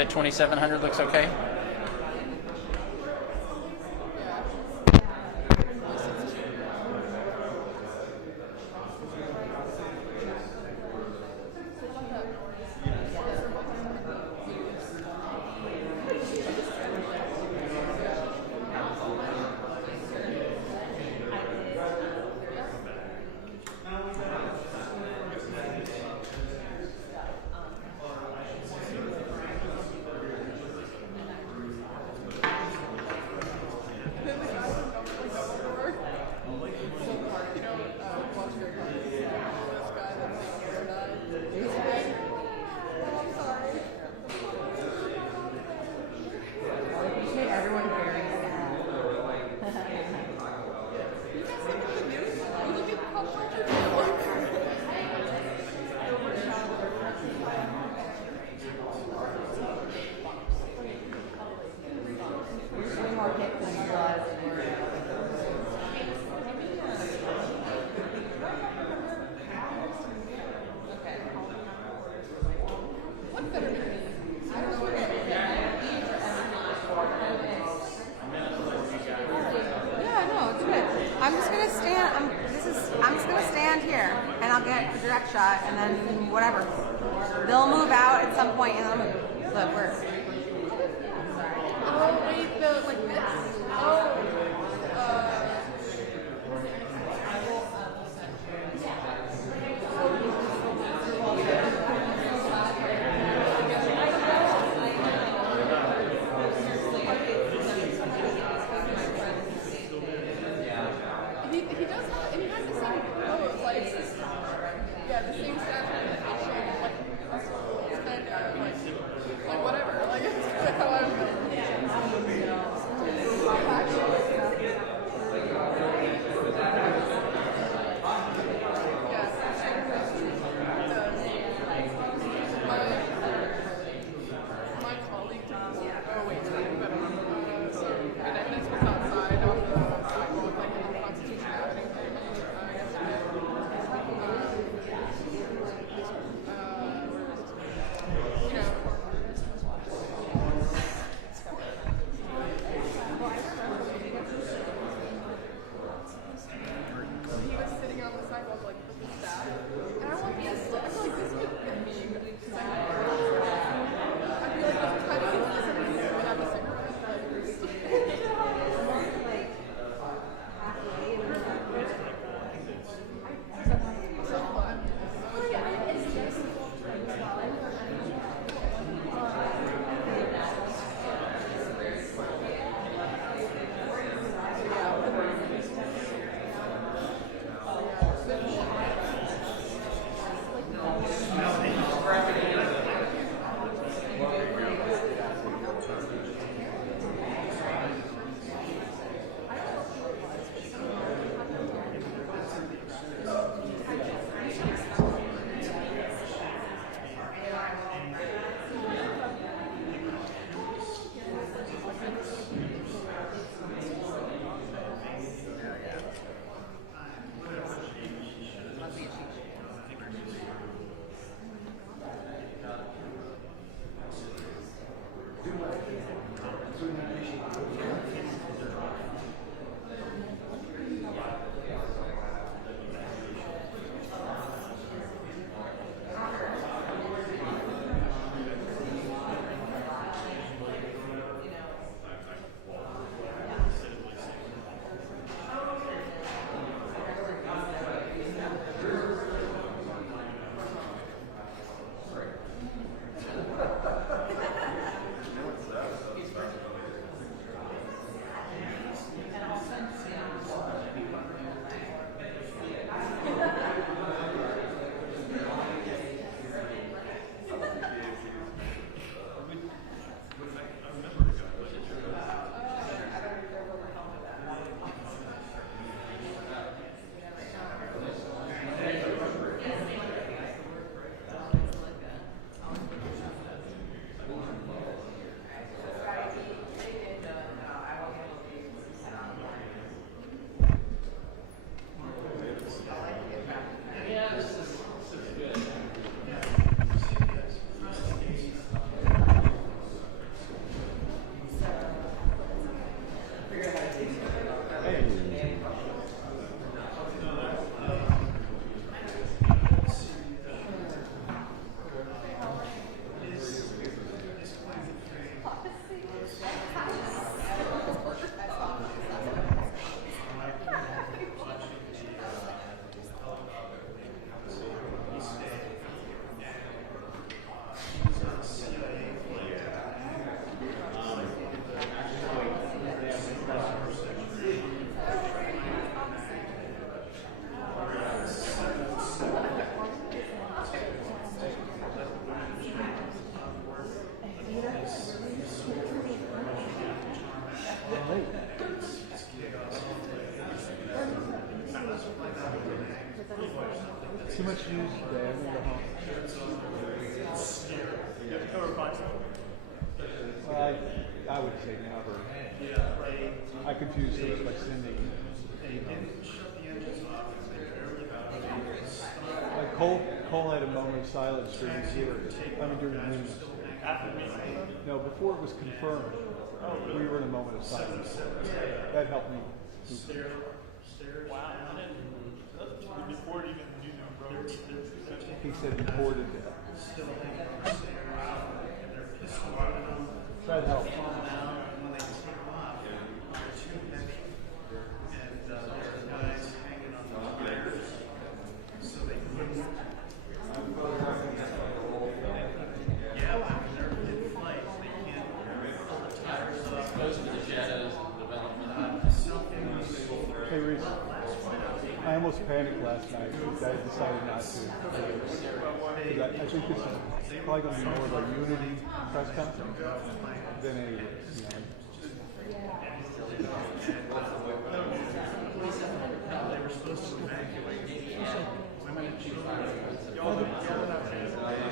said 2,700 looks okay? I'm just gonna stand here and I'll get a direct shot and then whatever. They'll move out at some point and I'll move. Look, we're. Oh wait, the like this. Oh. He does have, and he has the same pose, like, yeah, the same stature, like, it's kind of, like whatever, like, it's kind of how I feel. My colleague, oh wait, so good evidence was outside on the sidewalk, like in the Constitution Avenue thing, yesterday. too much news today. I'm gonna go home. You have to cover Feinstein. Well, I would say never. I confuse those by Cindy. Like Cole had a moment of silence during the hearing. I mean, during the news. No, before it was confirmed, we were in a moment of silence. That helped me. Wow. Before it even knew them broke. He said reported that. That helped. Hey Reese, I almost panicked last night, but I decided not to. Because I think this is probably going to be more of a unity press conference than a,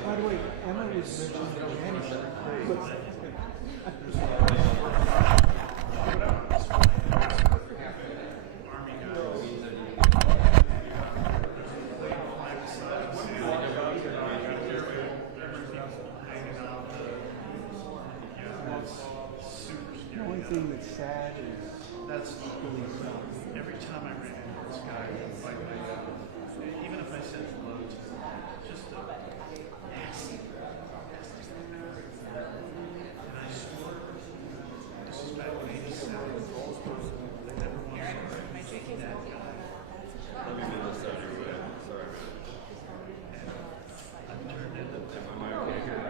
By the way, Emma was mentioned in January. The only thing that's sad is That's really sad. every time I ran into this guy, like, even if I said hello to him, just a nasty. And I swore, this is back in '87. I never once saw that guy. Let me do this everywhere. Sorry, man. I've turned into Am I okay here?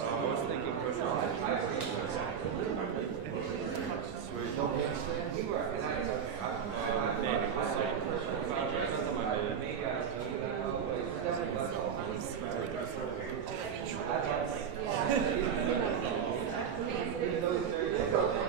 I was thinking Yeah.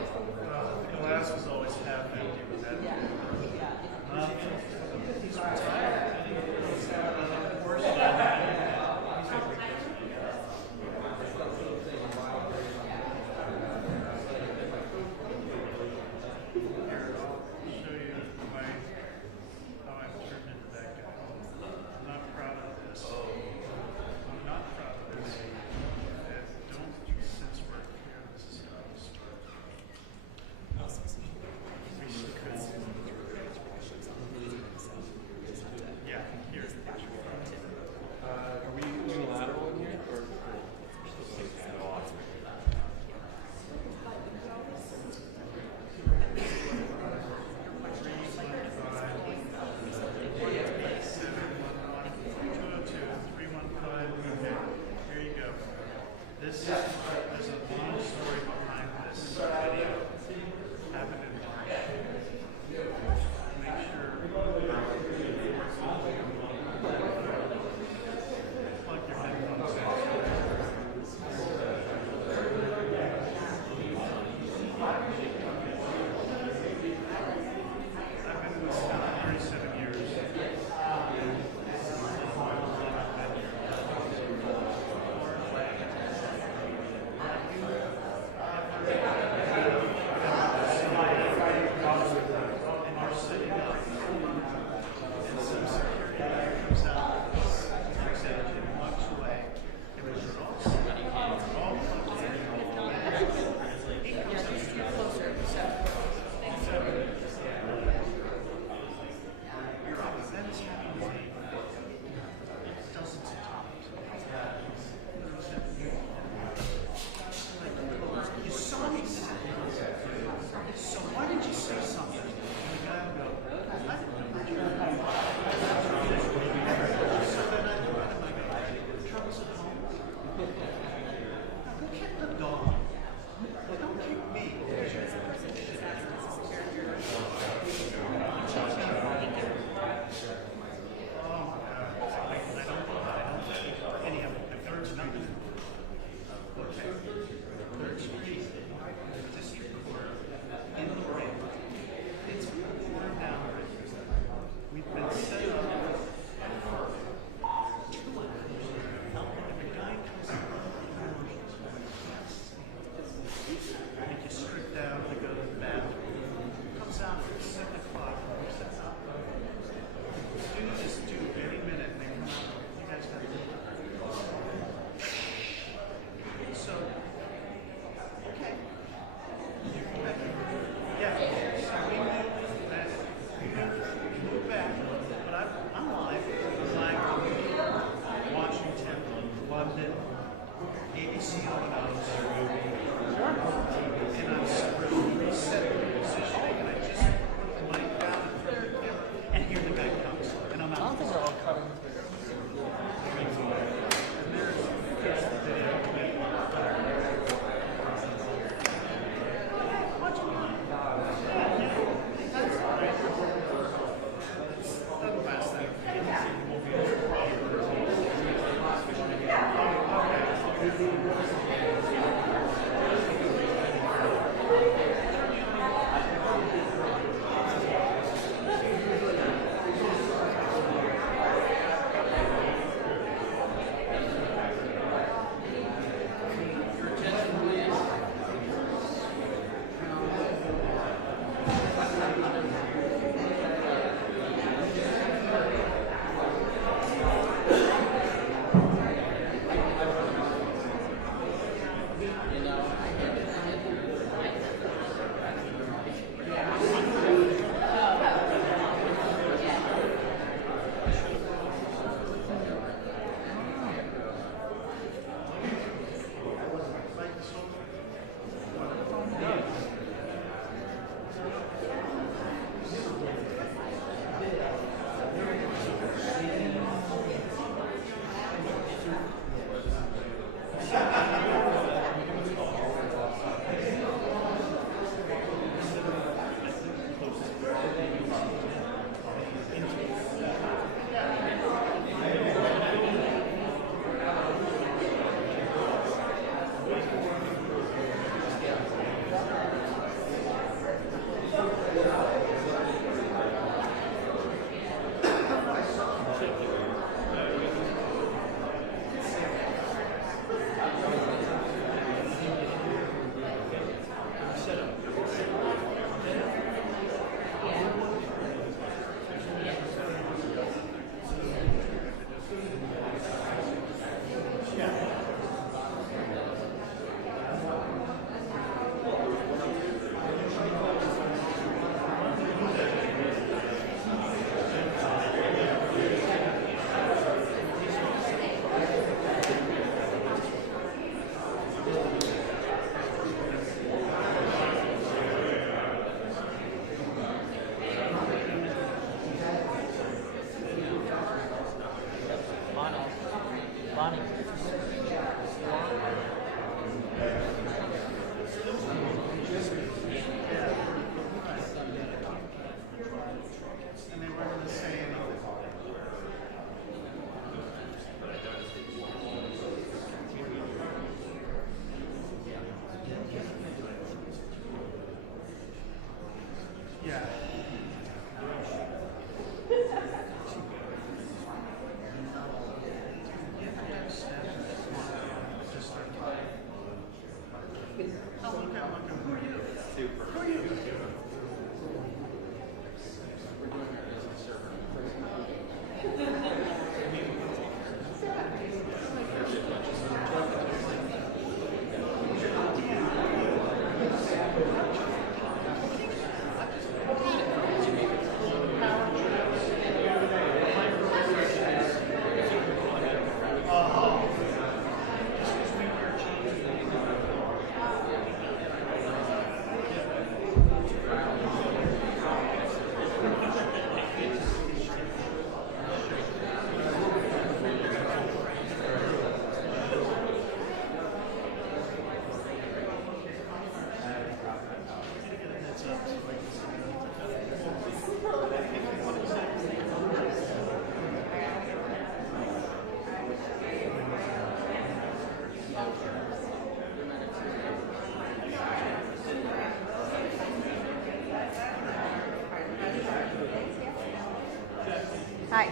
Hi.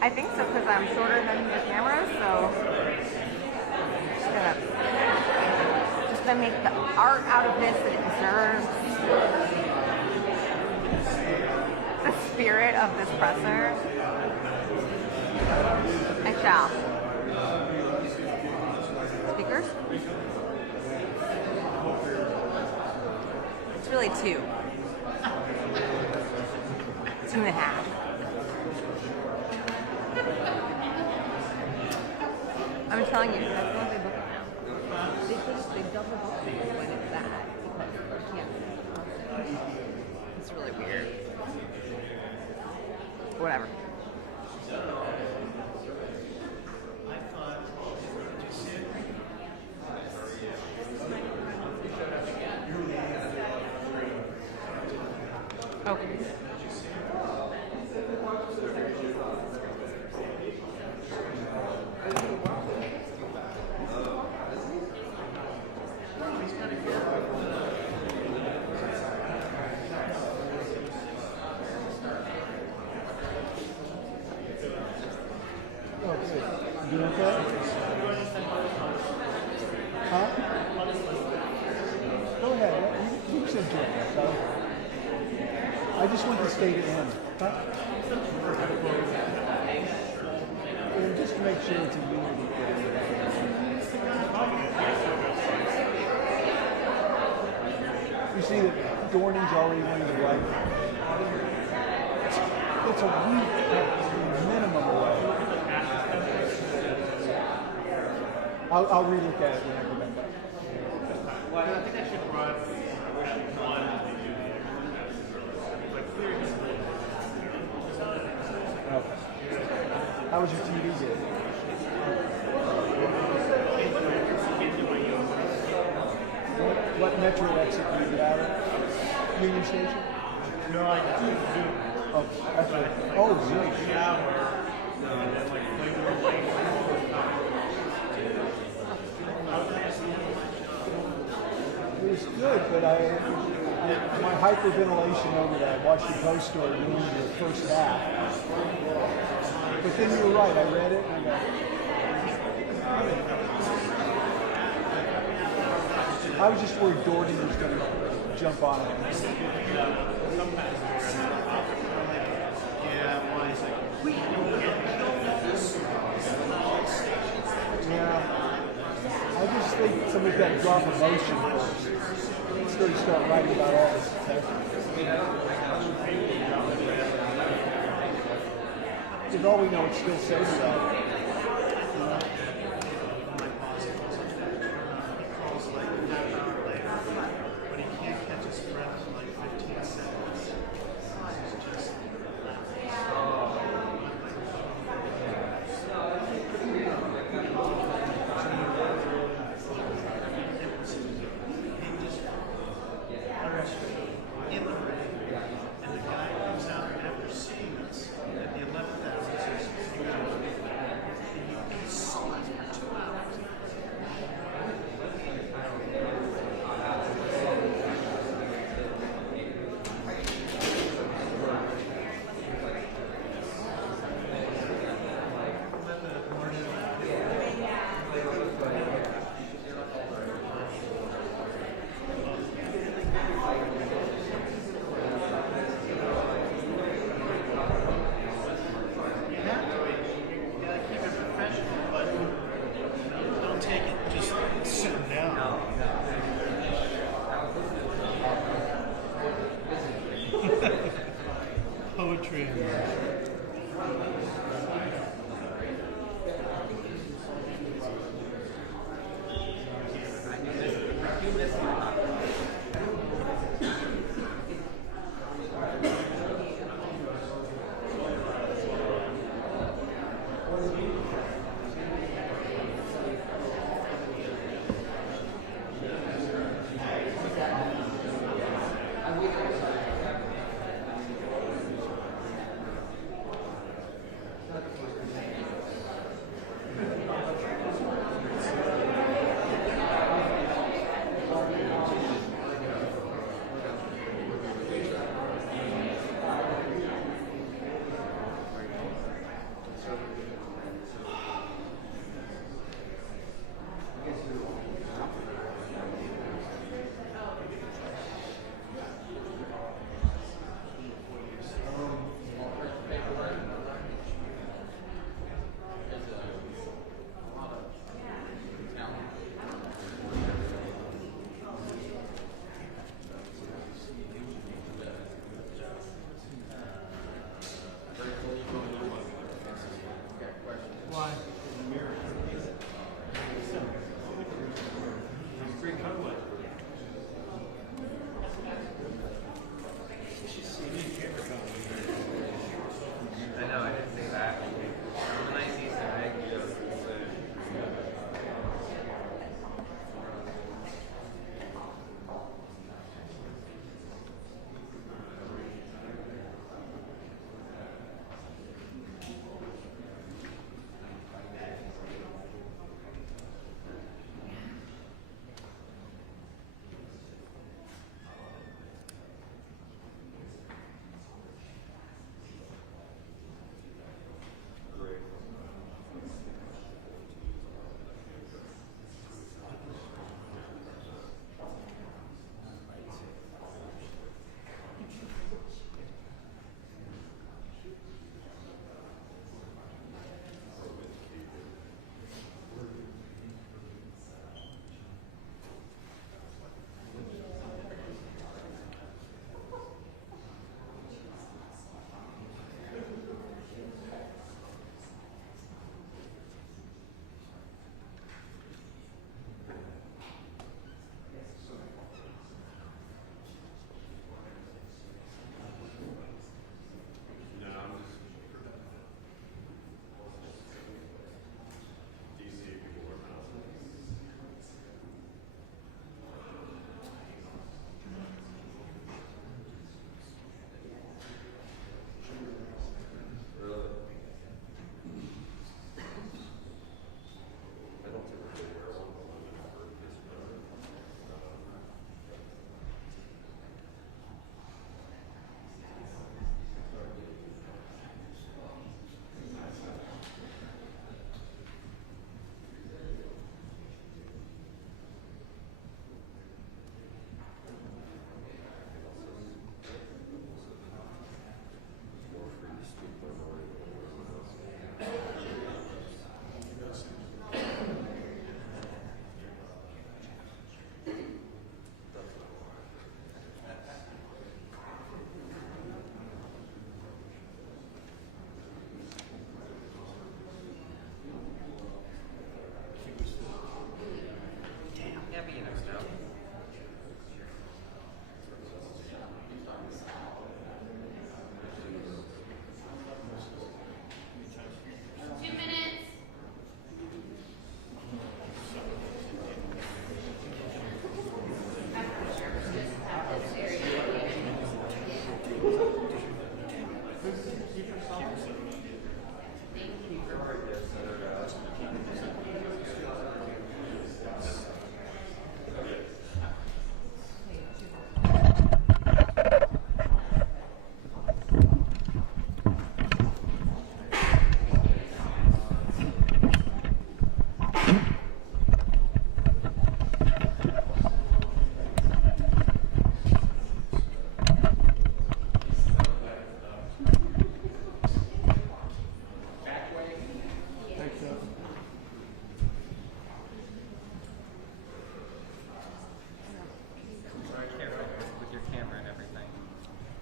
I think so because I'm shorter than the camera, so just gonna make the art out of this that it deserves. The spirit of this presser. I shall. Speakers? It's really 2. 2.5. I'm telling you, that's what they book it now. They double book it when it's bad because you can't. It's really weird. Whatever. Okay. enjoy myself. I just want this day to end. Huh? And just to make sure it's a unity thing. You see that Dorning's already went to the right. It's a week minimum away. I'll relook at it when I go back up. Well, I think I should run one as they do the exercise. But clear display. Okay. How was your TV day? What metro exit did you get out of? Union Station? No, I did Zoom. Oh, that's right. Oh, Zoom. Shower. And then like play more late. It was good, but my hyperventilation over that Washington Post story ruined the first half. But then you were right. I read it and I got. I was just worried Doherty was going to jump on it. Yeah, why is it? We don't get this. Yeah. I just think somebody's got to drop emotion first. Instead of start writing about all this stuff. Because all we know, it's still safe about it. But he can't catch his breath for like 15 seconds. It's just in the rain, and the guy comes out after seeing us at the 11th hour and says, "You guys, and you saw us for 2 hours." Poetry.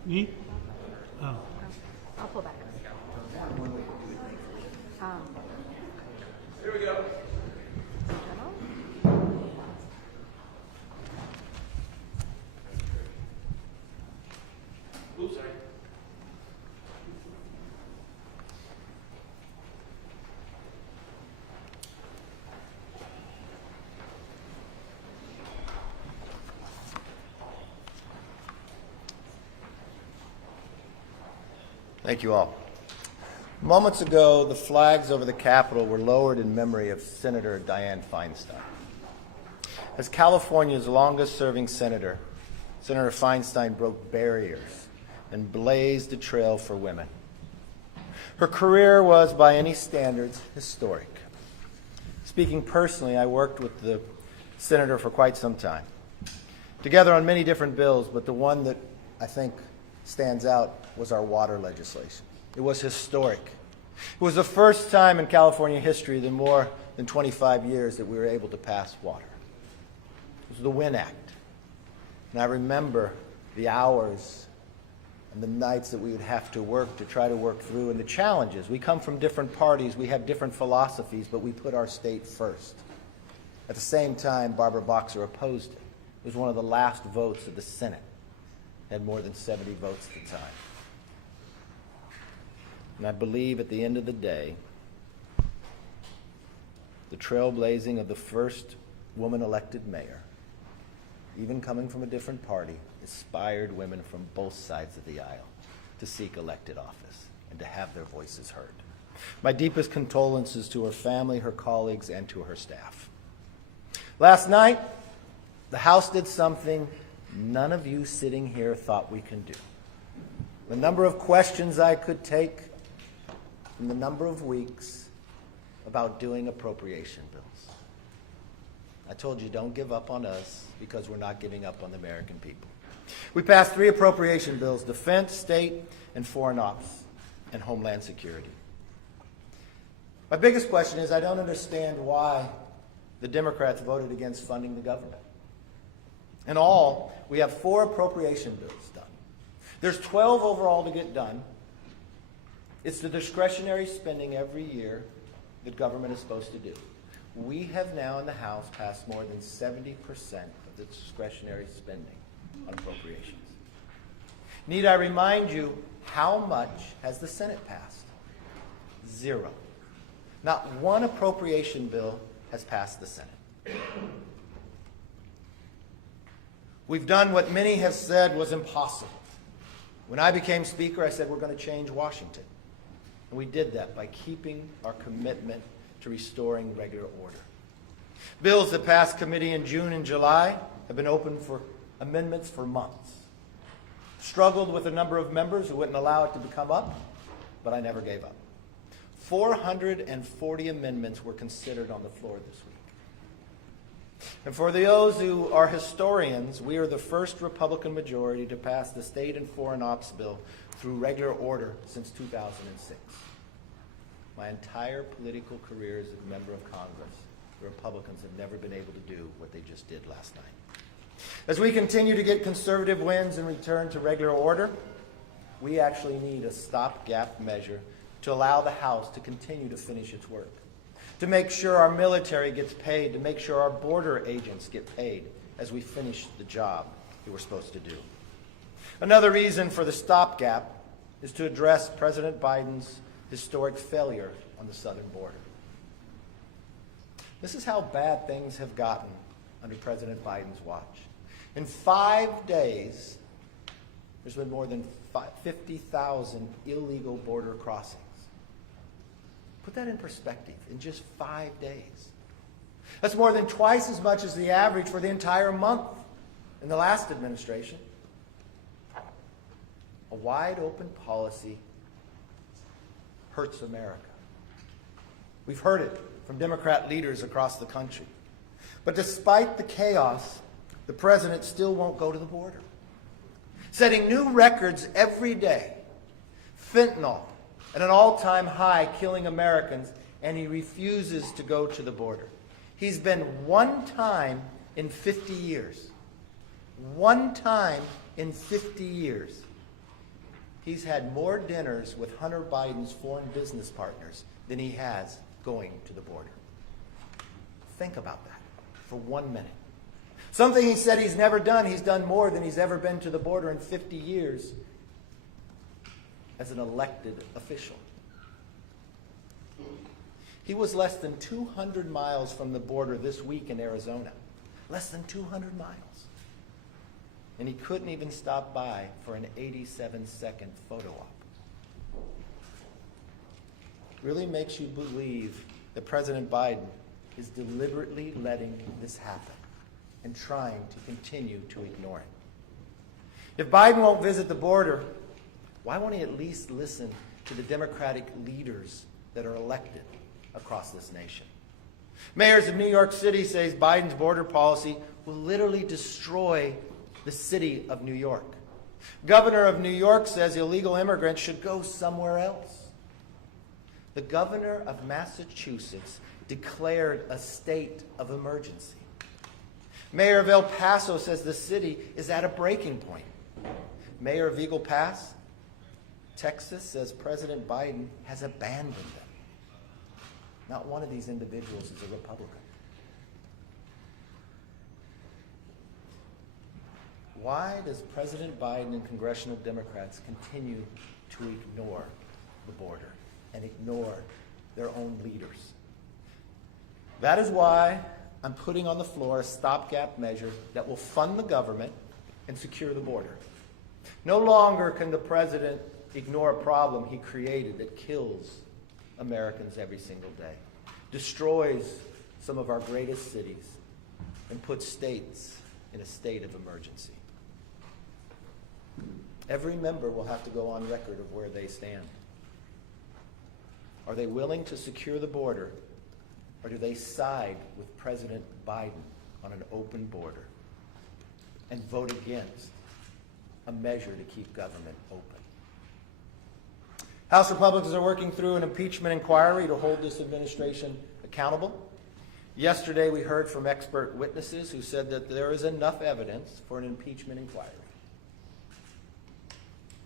Me? Oh. I'll pull back. Here we go. Oops, sorry. Thank you all. Moments ago, the flags over the Capitol were lowered in memory of Senator Dianne Feinstein. As California's longest-serving senator, Senator Feinstein broke barriers and blazed a trail for women. Her career was, by any standards, historic. Speaking personally, I worked with the senator for quite some time, together on many different bills, but the one that I think stands out was our water legislation. It was historic. It was the first time in California history in more than 25 years that we were able to pass water. It was the WIN Act. And I remember the hours and the nights that we would have to work to try to work through, and the challenges. We come from different parties, we have different philosophies, but we put our state first. At the same time, Barbara Boxer opposed it. It was one of the last votes of the Senate. It had more than 70 votes at the time. And I believe at the end of the day, the trailblazing of the first woman elected mayor, even coming from a different party, inspired women from both sides of the aisle to seek elected office and to have their voices heard. My deepest condolences to her family, her colleagues, and to her staff. Last night, the House did something none of you sitting here thought we can do. The number of questions I could take from the number of weeks about doing appropriation bills. I told you, don't give up on us, because we're not giving up on the American people. We passed 3 appropriation bills: defense, state, and foreign ops, and homeland security. My biggest question is, I don't understand why the Democrats voted against funding the government. In all, we have 4 appropriation bills done. There's 12 overall to get done. It's the discretionary spending every year that government is supposed to do. We have now in the House passed more than 70% of the discretionary spending on appropriations. Need I remind you, how much has the Senate passed? 0. Not one appropriation bill has passed the Senate. We've done what many have said was impossible. When I became Speaker, I said we're going to change Washington. And we did that by keeping our commitment to restoring regular order. Bills that passed committee in June and July have been open for amendments for months. Struggled with a number of members who wouldn't allow it to come up, but I never gave up. 440 amendments were considered on the floor this week. And for those who are historians, we are the first Republican majority to pass the state and foreign ops bill through regular order since 2006. My entire political career as a member of Congress, the Republicans have never been able to do what they just did last night. As we continue to get conservative wins and return to regular order, we actually need a stopgap measure to allow the House to continue to finish its work, to make sure our military gets paid, to make sure our border agents get paid as we finish the job that we're supposed to do. Another reason for the stopgap is to address President Biden's historic failure on the southern border. This is how bad things have gotten under President Biden's watch. In 5 days, there's been more than 50,000 illegal border crossings. Put that in perspective, in just 5 days. That's more than twice as much as the average for the entire month in the last administration. A wide open policy hurts America. We've heard it from Democrat leaders across the country. But despite the chaos, the president still won't go to the border, setting new records every day. Fentanyl at an all-time high, killing Americans, and he refuses to go to the border. He's been one time in 50 years. One time in 50 years. He's had more dinners with Hunter Biden's foreign business partners than he has going to the border. Think about that for 1 minute. Something he said he's never done. He's done more than he's ever been to the border in 50 years as an elected official. He was less than 200 miles from the border this week in Arizona. Less than 200 miles. And he couldn't even stop by for an 87-second photo op. Really makes you believe that President Biden is deliberately letting this happen and trying to continue to ignore it. If Biden won't visit the border, why won't he at least listen to the Democratic leaders that are elected across this nation? Mayors of New York City say Biden's border policy will literally destroy the city of New York. Governor of New York says illegal immigrants should go somewhere else. The governor of Massachusetts declared a state of emergency. Mayor of El Paso says the city is at a breaking point. Mayor of Eagle Pass, Texas, says President Biden has abandoned them. Not one of these individuals is a Republican. Why does President Biden and congressional Democrats continue to ignore the border and ignore their own leaders? That is why I'm putting on the floor a stopgap measure that will fund the government and secure the border. No longer can the president ignore a problem he created that kills Americans every single day, destroys some of our greatest cities, and puts states in a state of emergency. Every member will have to go on record of where they stand. Are they willing to secure the border, or do they side with President Biden on an open border and vote against a measure to keep government open? House Republicans are working through an impeachment inquiry to hold this administration accountable. Yesterday, we heard from expert witnesses who said that there is enough evidence for an impeachment inquiry.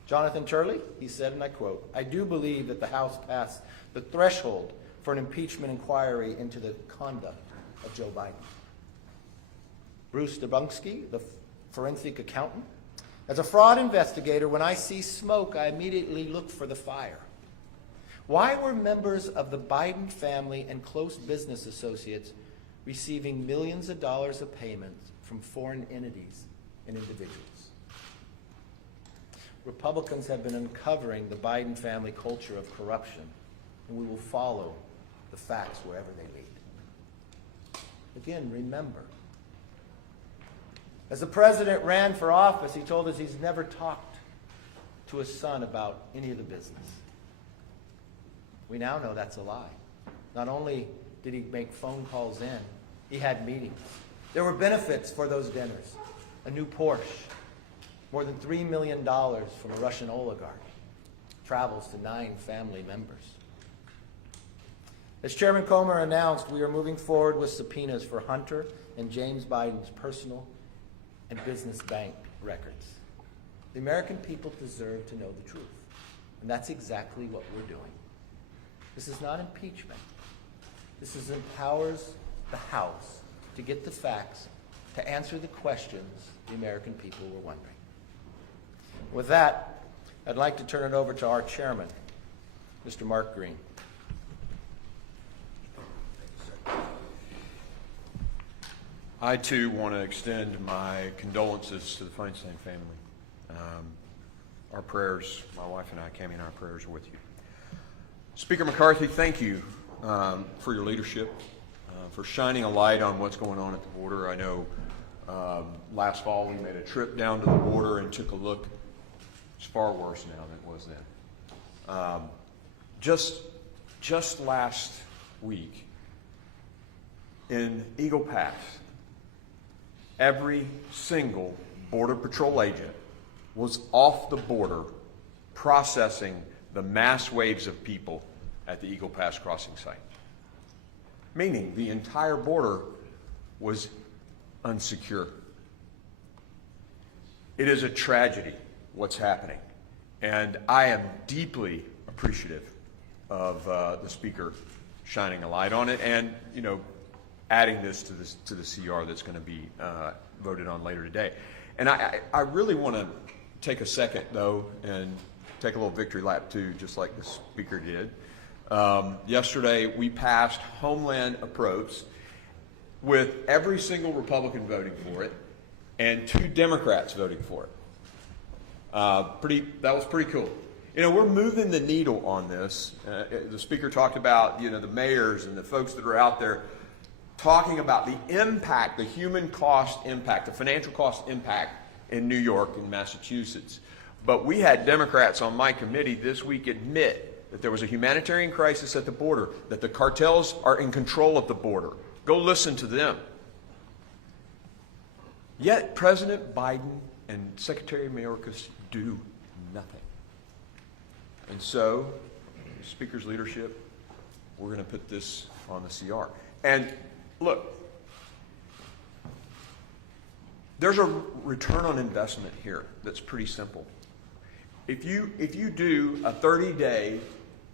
Jonathan Turley, he said, and I quote, "I do believe that the House passed the threshold for an impeachment inquiry into the conduct of Joe Biden." Bruce Dubunski, the forensic accountant, "As a fraud investigator, when I see smoke, I immediately look for the fire. Why were members of the Biden family and close business associates receiving millions of dollars of payments from foreign entities and individuals?" Republicans have been uncovering the Biden family culture of corruption, and we will follow the facts wherever they lead. Again, remember, as the president ran for office, he told us he's never talked to his son about any of the business. We now know that's a lie. Not only did he make phone calls in, he had meetings. There were benefits for those dinners. A new Porsche, more than $3 million from a Russian oligarch, travels to 9 family members. As Chairman Comer announced, we are moving forward with subpoenas for Hunter and James Biden's personal and business bank records. The American people deserve to know the truth, and that's exactly what we're doing. This is not impeachment. This empowers the House to get the facts, to answer the questions the American people were wondering. With that, I'd like to turn it over to our chairman, Mr. Mark Green. I, too, want to extend my condolences to the Feinstein family. Our prayers, my wife and I, Cammie and our prayers are with you. Speaker McCarthy, thank you for your leadership, for shining a light on what's going on at the border. I know last fall we made a trip down to the border and took a look. It's far worse now than it was then. Just last week in Eagle Pass, every single Border Patrol agent was off the border processing the mass waves of people at the Eagle Pass crossing site. Meaning the entire border was unsecure. It is a tragedy what's happening. And I am deeply appreciative of the Speaker shining a light on it and, you know, adding this to the CR that's going to be voted on later today. And I really want to take a second, though, and take a little victory lap, too, just like the Speaker did. Yesterday, we passed Homeland Approach with every single Republican voting for it and 2 Democrats voting for it. That was pretty cool. You know, we're moving the needle on this. The Speaker talked about, you know, the mayors and the folks that are out there talking about the impact, the human cost impact, the financial cost impact in New York and Massachusetts. But we had Democrats on my committee this week admit that there was a humanitarian crisis at the border, that the cartels are in control of the border. Go listen to them. Yet President Biden and Secretary Mayorkas do nothing. And so, Speaker's leadership, we're going to put this on the CR. And look, there's a return on investment here that's pretty simple. If you do a 30-day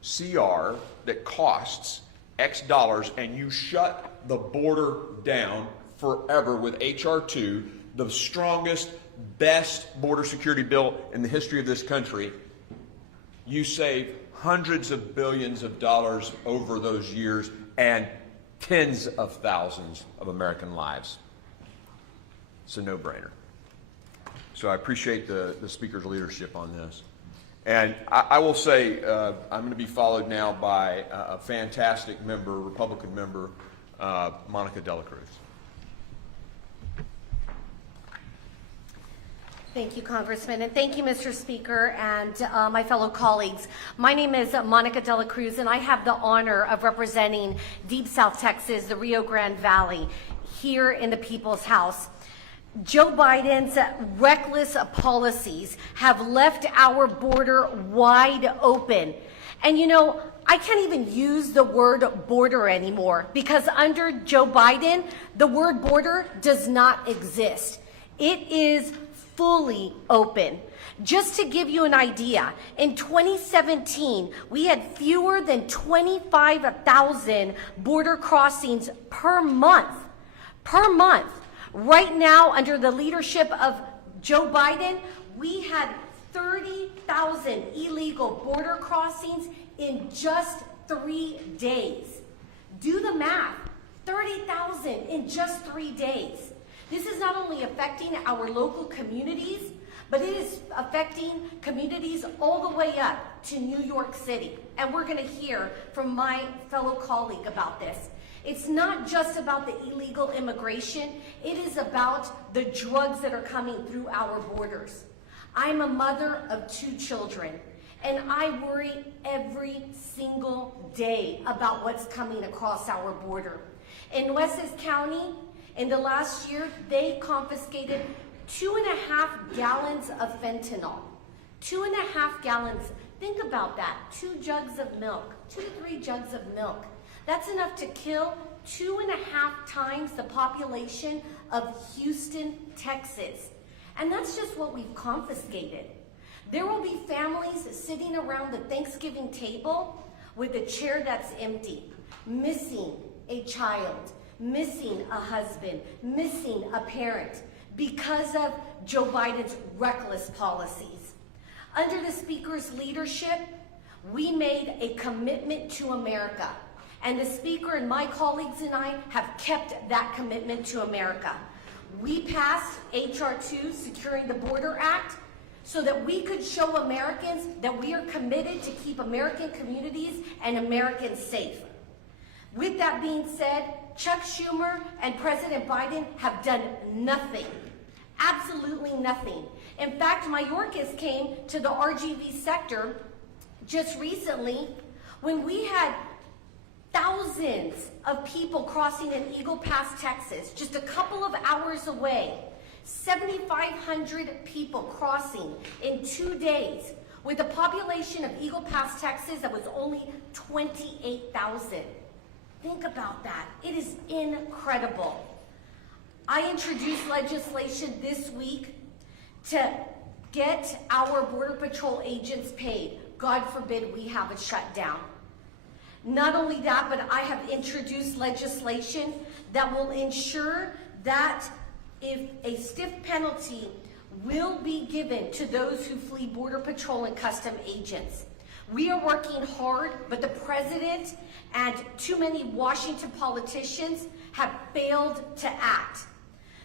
CR that costs X dollars and you shut the border down forever with H.R. 2, the strongest, best border security bill in the history of this country, you save hundreds of billions of dollars over those years and tens of thousands of American lives. It's a no-brainer. So I appreciate the Speaker's leadership on this. And I will say I'm going to be followed now by a fantastic member, Republican member, Monica De La Cruz. Thank you, Congressman, and thank you, Mr. Speaker, and my fellow colleagues. My name is Monica De La Cruz, and I have the honor of representing Deep South Texas, the Rio Grande Valley, here in the People's House. Joe Biden's reckless policies have left our border wide open. And you know, I can't even use the word border anymore because under Joe Biden, the word border does not exist. It is fully open. Just to give you an idea, in 2017, we had fewer than 25,000 border crossings per month. Per month. Right now, under the leadership of Joe Biden, we had 30,000 illegal border crossings in just 3 days. Do the math, 30,000 in just 3 days. This is not only affecting our local communities, but it is affecting communities all the way up to New York City. And we're gonna hear from my fellow colleague about this. It's not just about the illegal immigration, it is about the drugs that are coming through our borders. I'm a mother of 2 children, and I worry every single day about what's coming across our border. In Nueces County, in the last year, they confiscated 2.5 gallons of fentanyl. 2.5 gallons, think about that, 2 jugs of milk, 2 to 3 jugs of milk. That's enough to kill 2.5 times the population of Houston, Texas. And that's just what we've confiscated. There will be families sitting around the Thanksgiving table with a chair that's empty, missing a child, missing a husband, missing a parent because of Joe Biden's reckless policies. Under the Speaker's leadership, we made a commitment to America. And the Speaker and my colleagues and I have kept that commitment to America. We passed H.R. 2, Securing the Border Act, so that we could show Americans that we are committed to keep American communities and Americans safe. With that being said, Chuck Schumer and President Biden have done nothing, absolutely nothing. In fact, Mayorkas came to the RGV sector just recently when we had thousands of people crossing in Eagle Pass, Texas, just a couple of hours away. 7,500 people crossing in 2 days with a population of Eagle Pass, Texas that was only 28,000. Think about that. It is incredible. I introduced legislation this week to get our Border Patrol agents paid. God forbid we have it shut down. Not only that, but I have introduced legislation that will ensure that if a stiff penalty will be given to those who flee Border Patrol and custom agents. We are working hard, but the president and too many Washington politicians have failed to act.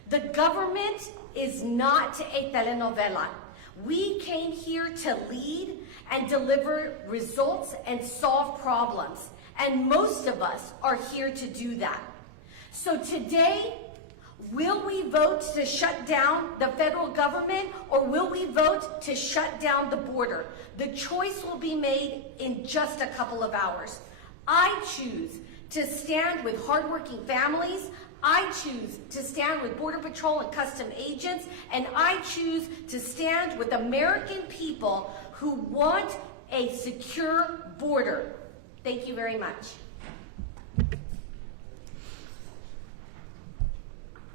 The government is not a telenovela. We came here to lead and deliver results and solve problems, and most of us are here to do that. So today, will we vote to shut down the federal government, or will we vote to shut down the border? The choice will be made in just a couple of hours. I choose to stand with hardworking families. I choose to stand with Border Patrol and custom agents, and I choose to stand with American people who want a secure border. Thank you very much. Well,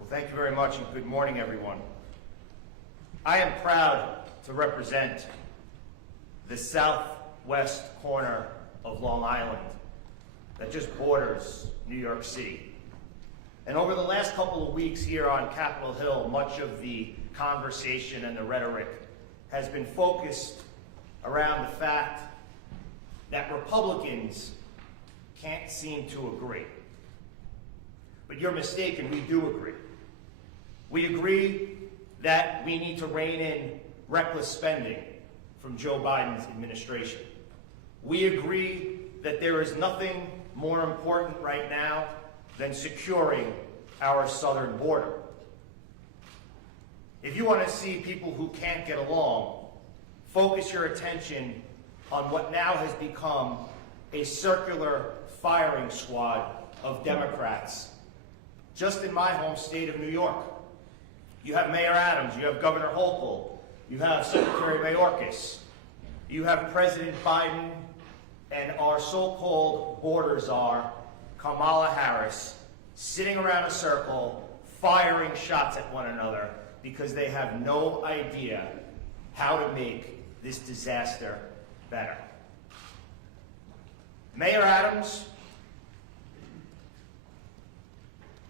thank you very much, and good morning, everyone. I am proud to represent the southwest corner of Long Island that just borders New York City. And over the last couple of weeks here on Capitol Hill, much of the conversation and the rhetoric has been focused around the fact that Republicans can't seem to agree. But you're mistaken, we do agree. We agree that we need to rein in reckless spending from Joe Biden's administration. We agree that there is nothing more important right now than securing our southern border. If you want to see people who can't get along, focus your attention on what now has become a circular firing squad of Democrats just in my home state of New York. You have Mayor Adams, you have Governor Hochul, you have Secretary Mayorkas, you have President Biden, and our so-called border czar, Kamala Harris, sitting around a circle, firing shots at one another because they have no idea how to make this disaster better. Mayor Adams,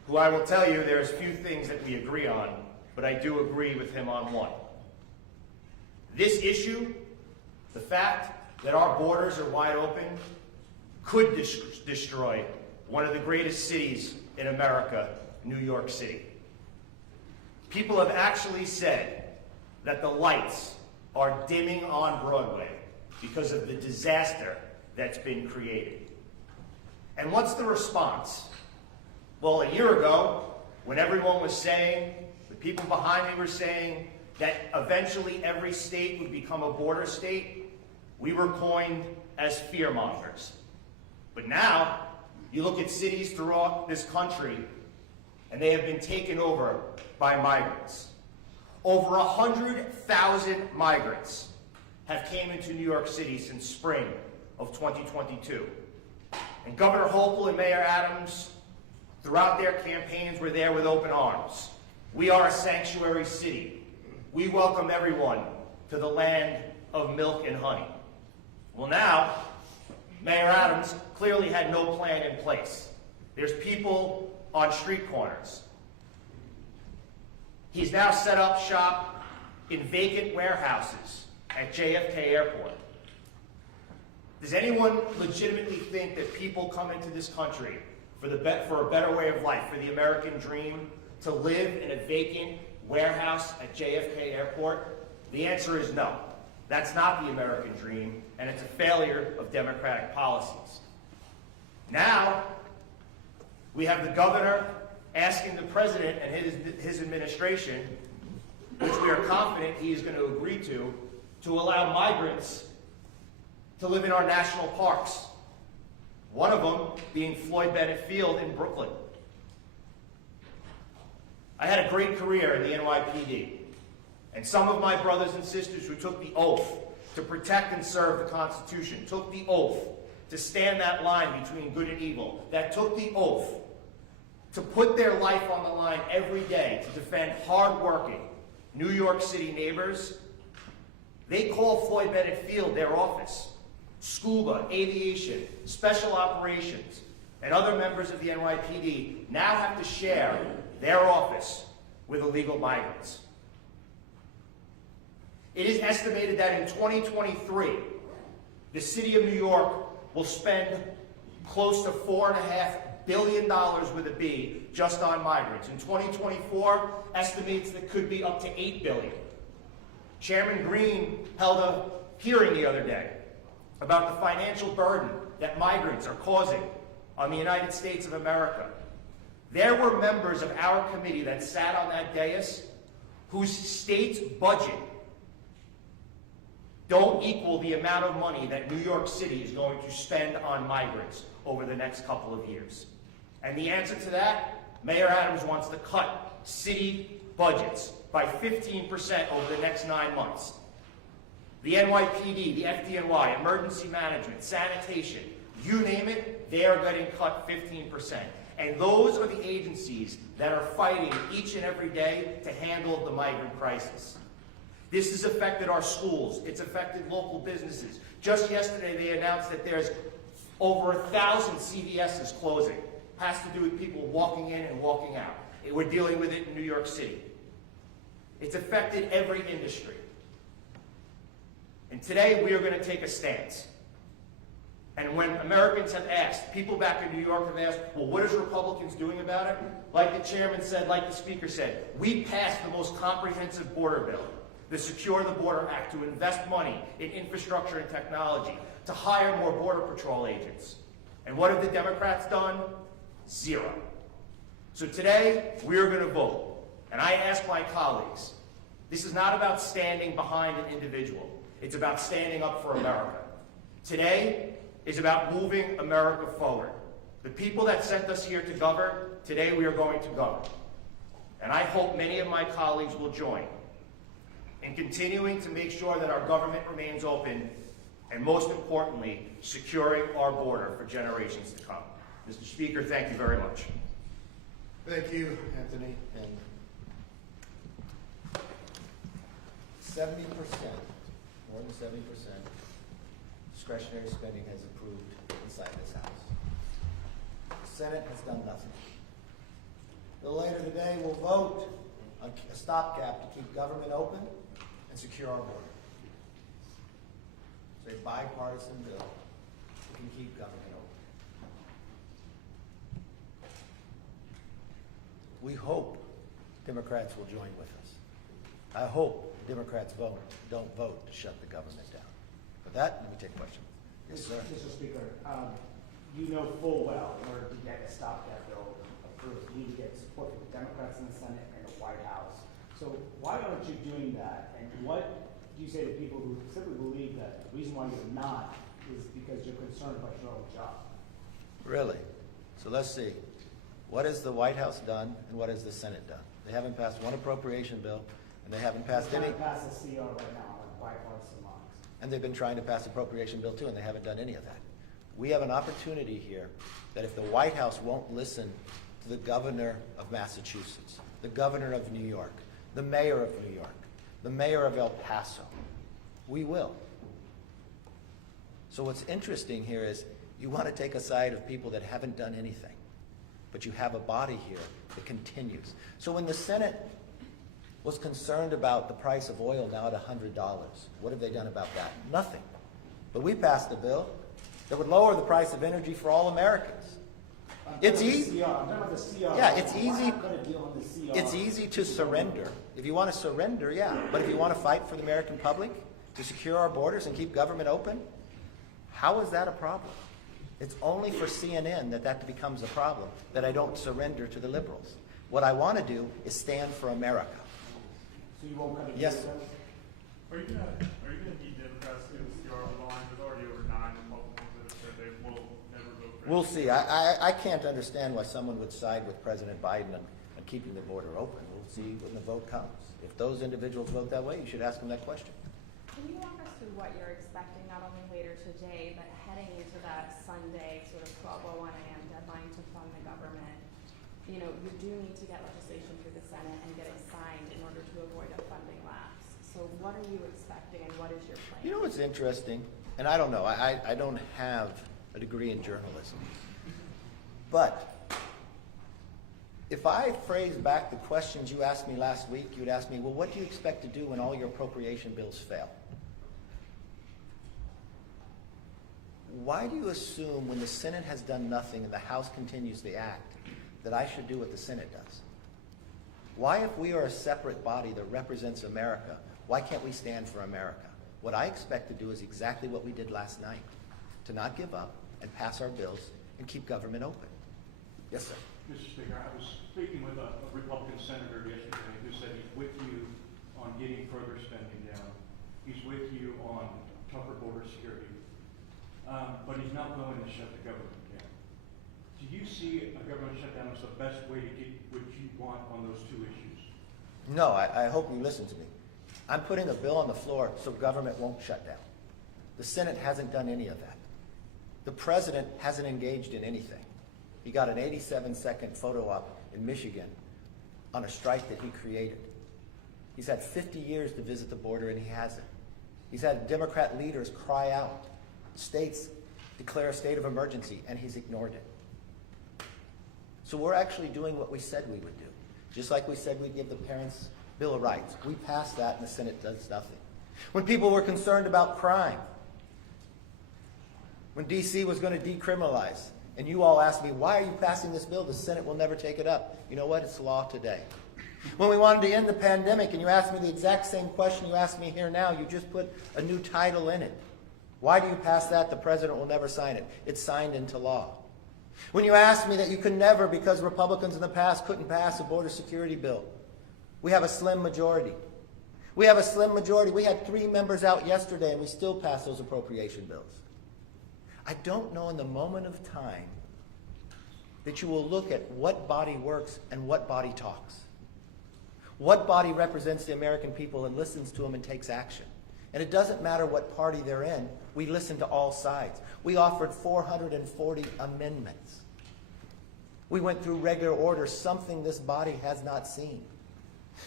who I will tell you there's few things that we agree on, but I do agree with him on one. This issue, the fact that our borders are wide open, could destroy one of the greatest cities in America, New York City. People have actually said that the lights are dimming on Broadway because of the disaster that's been created. And what's the response? Well, a year ago, when everyone was saying, the people behind me were saying that eventually every state would become a border state, we were coined as fearmongers. But now, you look at cities throughout this country, and they have been taken over by migrants. Over 100,000 migrants have came into New York City since spring of 2022. And Governor Hochul and Mayor Adams, throughout their campaigns, were there with open arms. We are a sanctuary city. We welcome everyone to the land of milk and honey. Well, now, Mayor Adams clearly had no plan in place. There's people on street corners. He's now set up shop in vacant warehouses at JFK Airport. Does anyone legitimately think that people come into this country for a better way of life, for the American dream, to live in a vacant warehouse at JFK Airport? The answer is no. That's not the American dream, and it's a failure of Democratic policies. Now, we have the governor asking the president and his administration, which we are confident he is going to agree to allow migrants to live in our national parks. One of them being Floyd Bennett Field in Brooklyn. I had a great career in the NYPD, and some of my brothers and sisters who took the oath to protect and serve the Constitution, took the oath to stand that line between good and evil, that took the oath to put their life on the line every day to defend hardworking New York City neighbors, They call Floyd Bennett Field their office. Scuba, aviation, special operations, and other members of the NYPD now have to share their office with illegal migrants. It is estimated that in 2023, the city of New York will spend close to $4.5 billion with a B just on migrants. In 2024, estimates that could be up to $8 billion. Chairman Green held a hearing the other day about the financial burden that migrants are causing on the United States of America. There were members of our committee that sat on that dais whose state's budget don't equal the amount of money that New York City is going to spend on migrants over the next couple of years. And the answer to that, Mayor Adams wants to cut city budgets by 15% over the next 9 months. The NYPD, the FDNY, emergency management, sanitation, you name it, they are getting cut 15%. And those are the agencies that are fighting each and every day to handle the migrant crisis. This has affected our schools. It's affected local businesses. Just yesterday, they announced that there's over 1,000 CVS's closing. Has to do with people walking in and walking out. We're dealing with it in New York City. It's affected every industry. And today, we are going to take a stance. And when Americans have asked, people back in New York have asked, well, what is Republicans doing about it? Like the chairman said, like the speaker said, we passed the most comprehensive border bill, the Secure the Border Act, to invest money in infrastructure and technology, to hire more Border Patrol agents. And what have the Democrats done? Zero. So today, we are going to vote. And I ask my colleagues, this is not about standing behind an individual. It's about standing up for America. Today is about moving America forward. The people that sent us here to govern, today we are going to govern. And I hope many of my colleagues will join in continuing to make sure that our government remains open and, most importantly, securing our border for generations to come. Mr. Speaker, thank you very much. Thank you, Anthony. And 70%, more than 70%, discretionary spending has approved inside this House. The Senate has done nothing. A little later today, we'll vote on a stopgap to keep government open and secure our border. It's a bipartisan bill that can keep government open. We hope Democrats will join with us. I hope Democrats don't vote to shut the government down. With that, let me take a question. Yes, sir. Mr. Speaker, you know full well in order to get a stopgap bill approved, you need to get support from the Democrats in the Senate and the White House. So why aren't you doing that? And what do you say to people who simply believe that the reason why you're not is because you're concerned about your own job? Really? So let's see. What has the White House done and what has the Senate done? They haven't passed one appropriation bill and they haven't passed any. They're trying to pass a CR right now on bipartisan lines. And they've been trying to pass appropriation bill too and they haven't done any of that. We have an opportunity here that if the White House won't listen to the governor of Massachusetts, the governor of New York, the mayor of New York, the mayor of El Paso, we will. So what's interesting here is you want to take a side of people that haven't done anything, but you have a body here that continues. So when the Senate was concerned about the price of oil now at $100, what have they done about that? Nothing. But we passed a bill that would lower the price of energy for all Americans. It's easy. I'm talking about the CR. Yeah, it's easy. I'm going to deal on the CR. It's easy to surrender. If you want to surrender, yeah. But if you want to fight for the American public, to secure our borders and keep government open, how is that a problem? It's only for CNN that becomes a problem, that I don't surrender to the liberals. What I want to do is stand for America. So you won't come to Yes. Are you gonna need Democrats to CR the line? There's already over 9 Republicans that have said they will never vote for it. We'll see. I can't understand why someone would side with President Biden on keeping the border open. We'll see when the vote comes. If those individuals vote that way, you should ask them that question. Can you walk us through what you're expecting, not only later today, but heading into that Sunday sort of 12:01 a.m. deadline to fund the government? You know, you do need to get legislation through the Senate and get it signed in order to avoid a funding lapse. So what are you expecting and what is your plan? You know what's interesting? And I don't know, I don't have a degree in journalism. But if I phrase back the questions you asked me last week, you'd ask me, well, what do you expect to do when all your appropriation bills fail? Why do you assume when the Senate has done nothing and the House continues the act that I should do what the Senate does? Why, if we are a separate body that represents America, why can't we stand for America? What I expect to do is exactly what we did last night, to not give up and pass our bills and keep government open. Yes, sir. Mr. Speaker, I was speaking with a Republican senator yesterday who said he's with you on getting further spending down. He's with you on tougher border security. But he's not willing to shut the government down. Do you see a government shutdown as the best way to get what you want on those two issues? No, I hope you listen to me. I'm putting a bill on the floor so government won't shut down. The Senate hasn't done any of that. The president hasn't engaged in anything. He got an 87-second photo op in Michigan on a strike that he created. He's had 50 years to visit the border and he hasn't. He's had Democrat leaders cry out, states declare a state of emergency, and he's ignored it. So we're actually doing what we said we would do. Just like we said we'd give the parents Bill of Rights. We passed that and the Senate does nothing. When people were concerned about crime, when D.C. was going to decriminalize, and you all asked me, why are you passing this bill? The Senate will never take it up. You know what? It's law today. When we wanted to end the pandemic and you asked me the exact same question you asked me here now, you just put a new title in it. Why do you pass that? The president will never sign it. It's signed into law. When you asked me that you could never, because Republicans in the past couldn't pass a border security bill, we have a slim majority. We have a slim majority. We had 3 members out yesterday and we still passed those appropriation bills. I don't know in the moment of time that you will look at what body works and what body talks. What body represents the American people and listens to them and takes action. And it doesn't matter what party they're in, we listen to all sides. We offered 440 amendments. We went through regular order, something this body has not seen.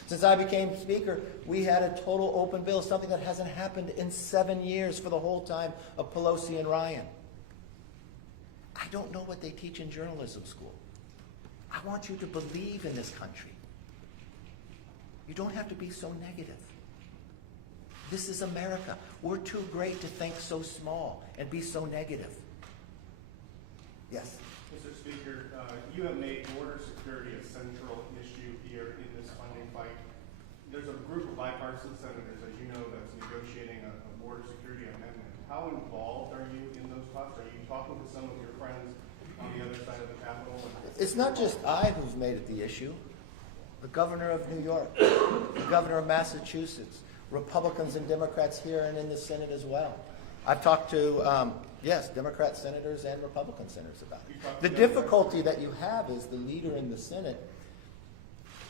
Since I became Speaker, we had a total open bill, something that hasn't happened in 7 years for the whole time of Pelosi and Ryan. I don't know what they teach in journalism school. I want you to believe in this country. You don't have to be so negative. This is America. We're too great to think so small and be so negative. Yes? Mr. Speaker, you have made border security a central issue here in this funding fight. There's a group of bipartisan senators, as you know, that's negotiating a border security amendment. How involved are you in those talks? Are you talking to some of your friends on the other side of the Capitol? It's not just I who's made it the issue. The governor of New York, the governor of Massachusetts, Republicans and Democrats here and in the Senate as well. I've talked to, yes, Democrat senators and Republican senators about it. The difficulty that you have is the leader in the Senate,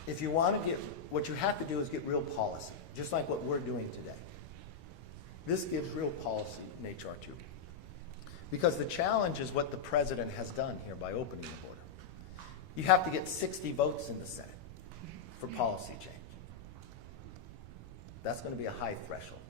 if you want to get, what you have to do is get real policy, just like what we're doing today. This gives real policy in H.R. 2. Because the challenge is what the president has done here by opening the border. You have to get 60 votes in the Senate for policy change. That's going to be a high threshold,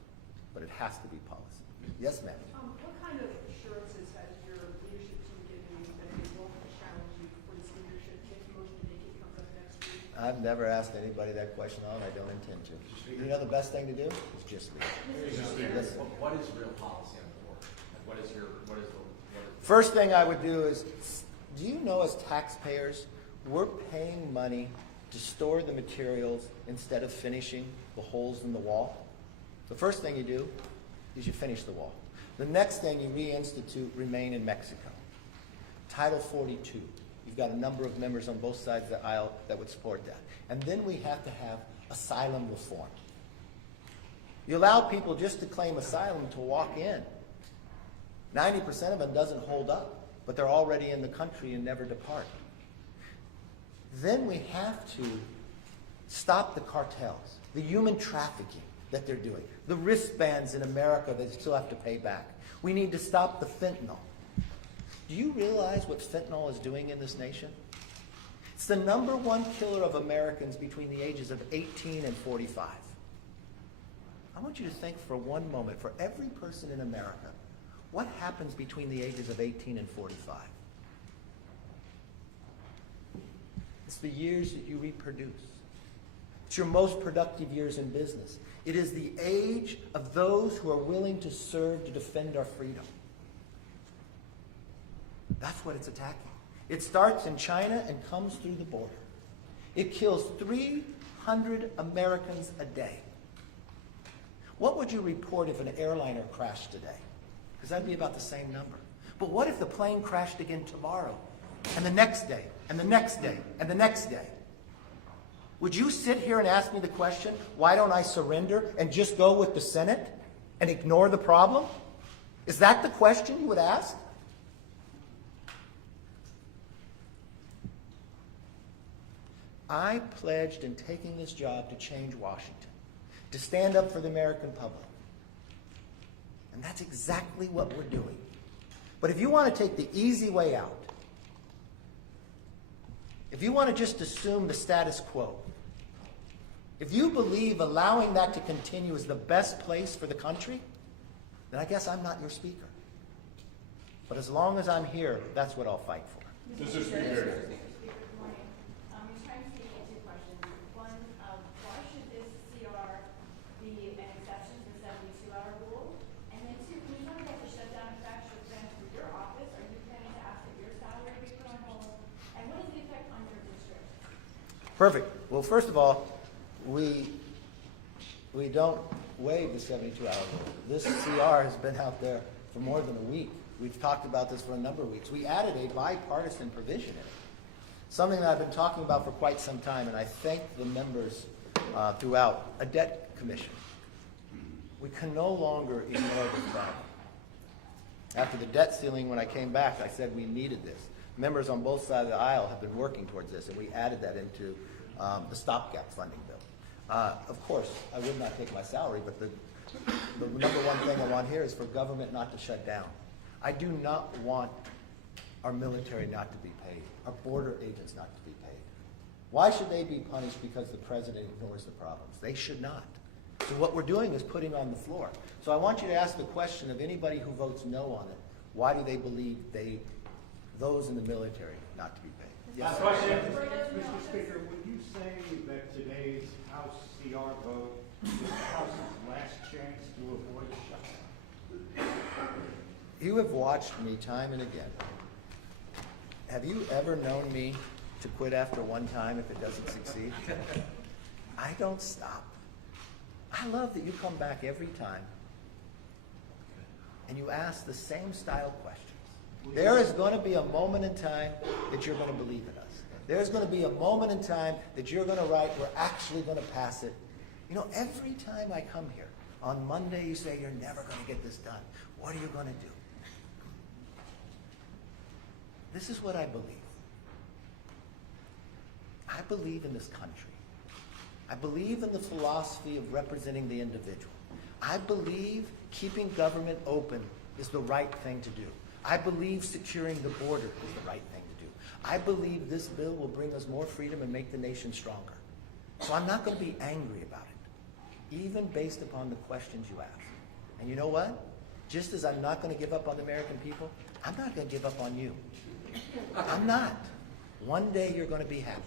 but it has to be policy. Yes, ma'am. What kind of assurances has your leadership team given you that they won't challenge you for this leadership if the motion to vacate comes up next week? I've never asked anybody that question, and I don't intend to. You know the best thing to do is just leave. Yes. What is real policy on the board? What is the First thing I would do is, do you know as taxpayers, we're paying money to store the materials instead of finishing the holes in the wall? The first thing you do is you finish the wall. The next thing you reinstitute remain in Mexico. Title 42. You've got a number of members on both sides of the aisle that would support that. And then we have to have asylum reform. You allow people just to claim asylum to walk in. 90% of them doesn't hold up, but they're already in the country and never depart. Then we have to stop the cartels, the human trafficking that they're doing, the wristbands in America that they still have to pay back. We need to stop the fentanyl. Do you realize what fentanyl is doing in this nation? It's the #1 killer of Americans between the ages of 18 and 45. I want you to think for one moment, for every person in America, what happens between the ages of 18 and 45? It's the years that you reproduce. It's your most productive years in business. It is the age of those who are willing to serve to defend our freedom. That's what it's attacking. It starts in China and comes through the border. It kills 300 Americans a day. What would you report if an airliner crashed today? Because that'd be about the same number. But what if the plane crashed again tomorrow, and the next day, and the next day, and the next day? Would you sit here and ask me the question, why don't I surrender and just go with the Senate and ignore the problem? Is that the question you would ask? I pledged in taking this job to change Washington, to stand up for the American public. And that's exactly what we're doing. But if you want to take the easy way out, if you want to just assume the status quo, if you believe allowing that to continue is the best place for the country, then I guess I'm not your speaker. But as long as I'm here, that's what I'll fight for. Mr. Speaker. Perfect. Well, first of all, we don't waive the 72-hour rule. This CR has been out there for more than a week. We've talked about this for a number of weeks. We added a bipartisan provision in it, something that I've been talking about for quite some time, and I thank the members throughout. A debt commission. We can no longer ignore this problem. After the debt ceiling, when I came back, I said we needed this. Members on both sides of the aisle have been working towards this, and we added that into the stopgap funding bill. Of course, I would not take my salary, but the number one thing I want here is for government not to shut down. I do not want our military not to be paid, our border agents not to be paid. Why should they be punished because the president ignores the problems? They should not. So what we're doing is putting on the floor. So I want you to ask the question of anybody who votes no on it, why do they believe those in the military not to be paid? Yes, Question. Mr. Speaker, would you say that today's House CR vote is the House's last chance to avoid a shutdown? You have watched me time and again. Have you ever known me to quit after one time if it doesn't succeed? I don't stop. I love that you come back every time and you ask the same style questions. There is going to be a moment in time that you're going to believe in us. There's going to be a moment in time that you're going to write, we're actually going to pass it. You know, every time I come here, on Monday you say, you're never going to get this done. What are you going to do? This is what I believe. I believe in this country. I believe in the philosophy of representing the individual. I believe keeping government open is the right thing to do. I believe securing the border is the right thing to do. I believe this bill will bring us more freedom and make the nation stronger. So I'm not going to be angry about it, even based upon the questions you ask. And you know what? Just as I'm not going to give up on the American people, I'm not going to give up on you. I'm not. One day you're going to be happy.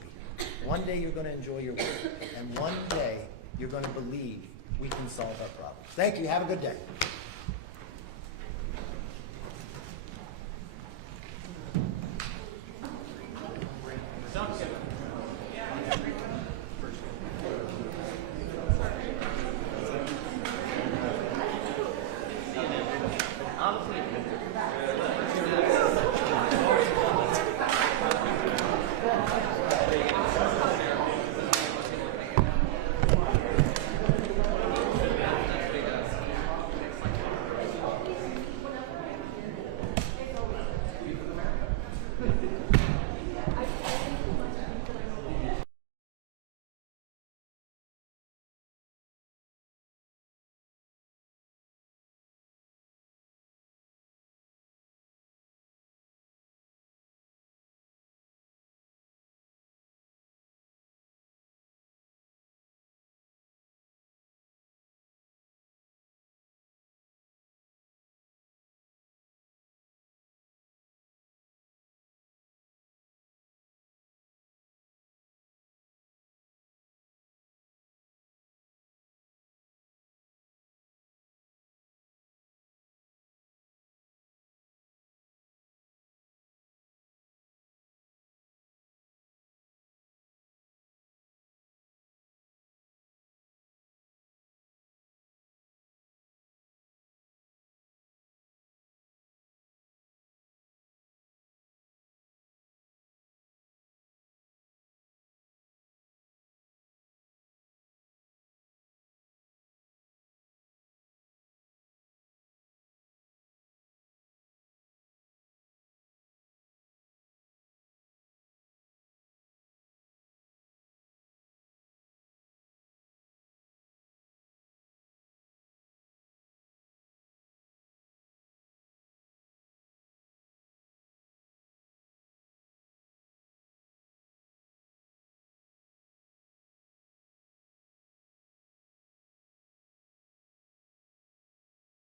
One day you're going to enjoy your work. And one day you're going to believe we can solve our problems. Thank you. Have a good day.